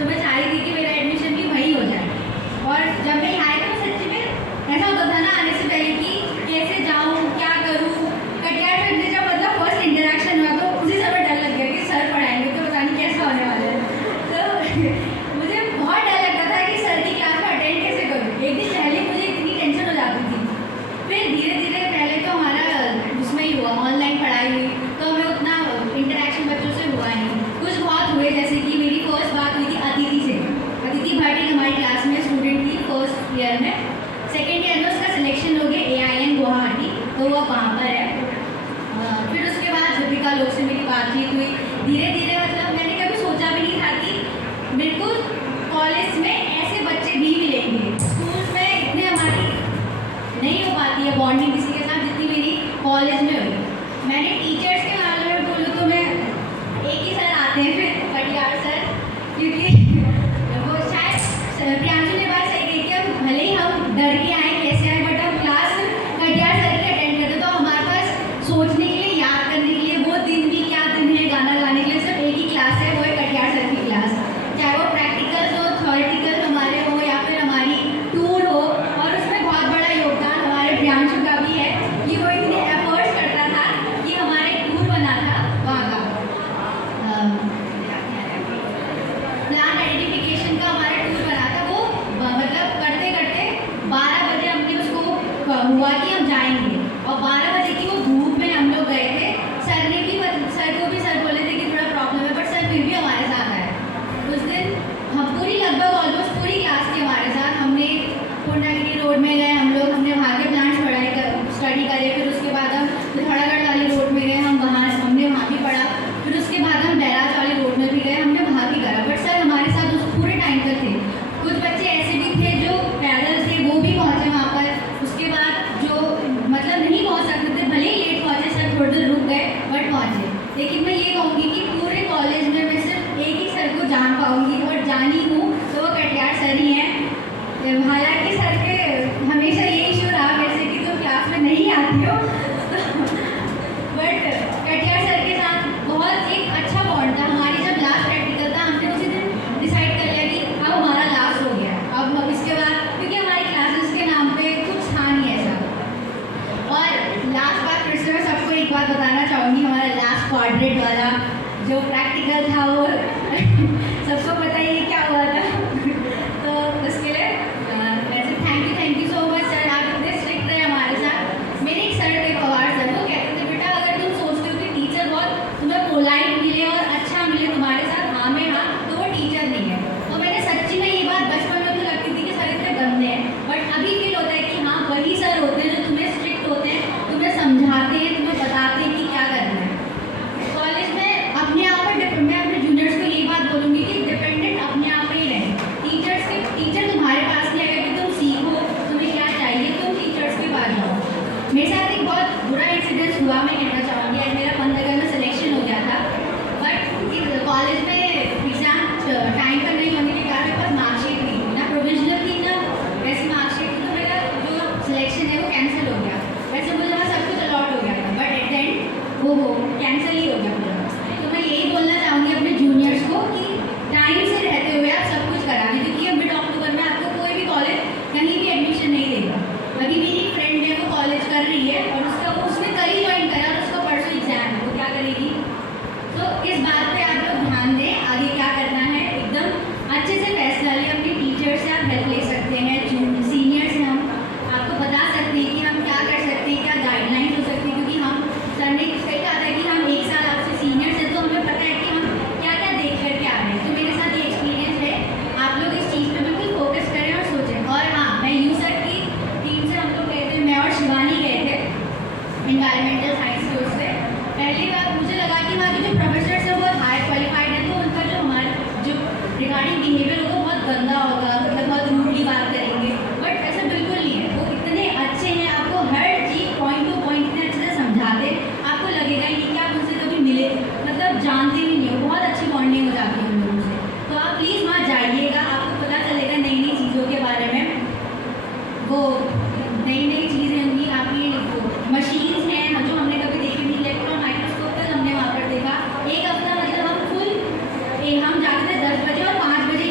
तो मैं चाह रही थी कि मेरा एडमिशन भी वहीं हो जाए। और जब मैं यहाँ आई तो सच्ची में ऐसा होता था ना आने से पहले कि कैसे जाऊँ, क्या करूँ। कटिहार सर से जब मतलब फर्स्ट इंटरेक्शन हुआ तो उसी समय डर लग गया कि सर पढ़ाएंगे तो पता नहीं कैसा होने वाला है। तो मुझे बहुत डर लगता था कि सर की क्लास में अटेंड कैसे करूँ। एक दिन पहले मुझे इतनी टेंशन हो जाती थी। फिर धीरे धीरे पहले तो हमारा उसमें ही हुआ, ऑनलाइन पढ़ाई हुई, तो हमें उतना इंटरेक्शन बच्चों से हुआ नहीं। कुछ बहुत हुए, जैसे कि मेरी फर्स्ट बात हुई थी अदिति से। अदिति भाटी हमारी क्लास में स्टूडेंट थी फर्स्ट ईयर में। सेकेंड ईयर में उसका सिलेक्शन हो गया AIN गुवाहाटी, तो वो वहाँ पर है। फिर उसके बाद दीपिका लोग से मेरी बातचीत हुई। धीरे धीरे मतलब मैंने कभी सोचा भी नहीं था कि मेरे को कॉलेज में ऐसे बच्चे भी मिलेंगे। स्कूल में इतने हमारी नहीं हो पाती है बॉन्डिंग किसी के साथ जितनी मेरी कॉलेज में हुई। मैंने टीचर्स के बारे में बोलूँ तो मैं एक ही सर आते हैं फिर कटिहार सर, क्योंकि वो शायद प्रियांशु ने बात सही कही कि हम भले ही हम डर के आए कैसे आए, बट हम क्लास कटिहार सर की अटेंड करते तो हमारे पास सोचने के लिए, याद करने के लिए, वो दिन भी क्या दिन है गाना गाने के लिए सिर्फ एक ही क्लास है, वो है कटिहार सर की क्लास। चाहे वो प्रैक्टिकल हो, थ्योरेटिकल हमारे हो, या फिर हमारी टूर हो। और उसमें बहुत बड़ा योगदान हमारे प्रियांशु का भी है कि वो इतने एफर्ट्स करता था कि हमारे टूर बना था वहाँ का प्लान आइडेंटिफिकेशन का हमारा टूर बना था। वो मतलब करते करते 12 बजे हमने उसको हुआ कि हम जाएंगे, और 12 बजे की वो धूप में हम लोग गए थे। सर ने भी सर को भी सर बोले थे कि थोड़ा प्रॉब्लम है, बट सर फिर भी हमारे साथ आए। उस दिन हम पूरी लगभग ऑलमोस्ट पूरी क्लास थी हमारे साथ। हमने पूर्णागिरी रोड में गए हम लोग, हमने वहाँ के प्लांट्स स्टडी करे। फिर उसके बाद हम पिथौरागढ़ वाली रोड में गए, हमने वहाँ भी पढ़ा। फिर उसके बाद हम बैराज वाली रोड में भी गए, हमने वहाँ भी करा। बट सर हमारे साथ उस पूरे टाइम तक थे। कुछ बच्चे ऐसे भी थे जो पैदल थे, वो भी पहुँचे वहाँ पर। उसके बाद जो मतलब नहीं पहुँच सकते थे, भले ही लेट पहुँचे, सर थोड़ी देर रुक गए बट पहुँचे। लेकिन मैं ये कहूँगी कि पूरे कॉलेज में मैं सिर्फ एक ही सर को जान पाऊँगी और जानी हूँ, तो वो कटिहार सर ही हैं। हालांकि सर के हमेशा ये इशू रहा मेरे से कि तुम क्लास में नहीं आती हो, बट कटिहार सर के साथ बहुत एक अच्छा बॉन्ड था। हमारी जब लास्ट प्रैक्टिकल था, हमने उसी दिन डिसाइड कर लिया कि अब हमारा लास्ट हो गया, अब इसके बाद, क्योंकि हमारी क्लासेस के नाम पे कुछ था नहीं ऐसा। और लास्ट बात फिर से मैं सबको एक बात बताना चाहूँगी, हमारा लास्ट क्वाड्रेंट वाला जो प्रैक्टिकल था वो सबको पता ही है क्या हुआ था। तो उसके लिए वैसे thank you so much sir, आप इतने स्ट्रिक्ट रहे हमारे साथ। मेरे एक सर थे पवार सर, वो कहते थे बेटा अगर तुम सोचते हो कि टीचर बहुत तुम्हें पोलाइट मिले और अच्छा मिले तुम्हारे साथ हाँ में हाँ, तो वो टीचर नहीं है। तो मैंने सच्ची में ये बात बचपन में तो लगती थी कि सर इतने गंदे हैं, बट अभी फील होता है कि हाँ वही सर होते हैं जो तुम्हें स्ट्रिक्ट होते हैं, तुम्हें समझाते हैं, तुम्हें बताते हैं कि क्या करना है। कॉलेज में अपने आप पर मैं अपने जूनियर्स को यही बात बोलूँगी कि डिपेंडेंट अपने आप में ही रहें। टीचर तुम्हारे पास नहीं आएगा कि तुम सीखो, तुम्हें क्या चाहिए, तुम टीचर्स के पास जाओ। मेरे साथ एक बहुत बुरा इंसिडेंस हुआ, मैं कहना चाहूँगी। आज मेरा पंतनगर में सिलेक्शन हो गया था, बट कॉलेज में एग्जाम टाइम पर नहीं होने के कारण मेरे पास मार्कशीट नहीं थी, ना प्रोविजनल थी ना वैसी मार्कशीट थी। तो मेरा जो सिलेक्शन है वो कैंसिल हो गया। वैसे मुझे वहाँ सब कुछ अलॉट हो गया था, बट एट द एंड वो कैंसिल ही हो गया पूरा। तो मैं यही बोलना चाहूँगी अपने जूनियर्स को कि टाइम से रहते हुए आप सब कुछ करा लें, क्योंकि मिड अक्टूबर में आपको कोई भी कॉलेज कहीं भी एडमिशन नहीं देगा। अभी मेरी एक फ्रेंड है, वो कॉलेज कर रही है और उसने कल ही ज्वाइन करा और उसका परसों एग्जाम है, तो क्या करेगी। तो इस बात पे आप लोग ध्यान दें, आगे क्या करना है एकदम अच्छे से फैसला लें। अपने टीचर से आप हेल्प ले सकते हैं, सीनियर से हम आपको बता सकते हैं कि हम क्या कर सकते हैं, क्या गाइडलाइंस हो सकती है, क्योंकि हम सर ने सही कहा था कि हम एक साल आपसे सीनियर से, तो हमें पता है कि हम क्या क्या देख करके आ रहे हैं। तो मेरे साथ ये एक्सपीरियंस है, आप लोग इस चीज़ पे बिल्कुल फोकस करें और सोचें। और हाँ, मैं यू सर की टीम से हम लोग गए थे, मैं और शिवानी गए थे इन्वायरमेंटल साइंस के उससे। पहली बार मुझे लगा कि वहाँ के जो प्रोफेसर्स हैं बहुत हाई क्वालिफाइड हैं, तो उनका जो हमारे जो रिगार्डिंग बिहेवियर होगा बहुत गंदा होगा, मतलब बहुत रूडली बात करेंगे, बट ऐसा बिल्कुल नहीं है। वो इतने अच्छे हैं, आपको हर चीज़ पॉइंट टू पॉइंट इतने अच्छे से समझाते, आपको लगेगा ही नहीं कि आप उनसे कभी मिले, मतलब जानते भी नहीं हो। बहुत अच्छी बॉन्डिंग हो जाती है उन लोगों से। तो आप प्लीज़ वहाँ जाइएगा, आपको पता चलेगा नई नई चीज़ों के बारे में। वो नई नई चीज़ें होंगी, आपकी मशीन्स हैं जो हमने कभी देखी नहीं, इलेक्ट्रॉन माइक्रोस्कोप तक हमने वहाँ पर देखा। एक हफ्ता मतलब हम जाते थे 10 बजे और 5 बजे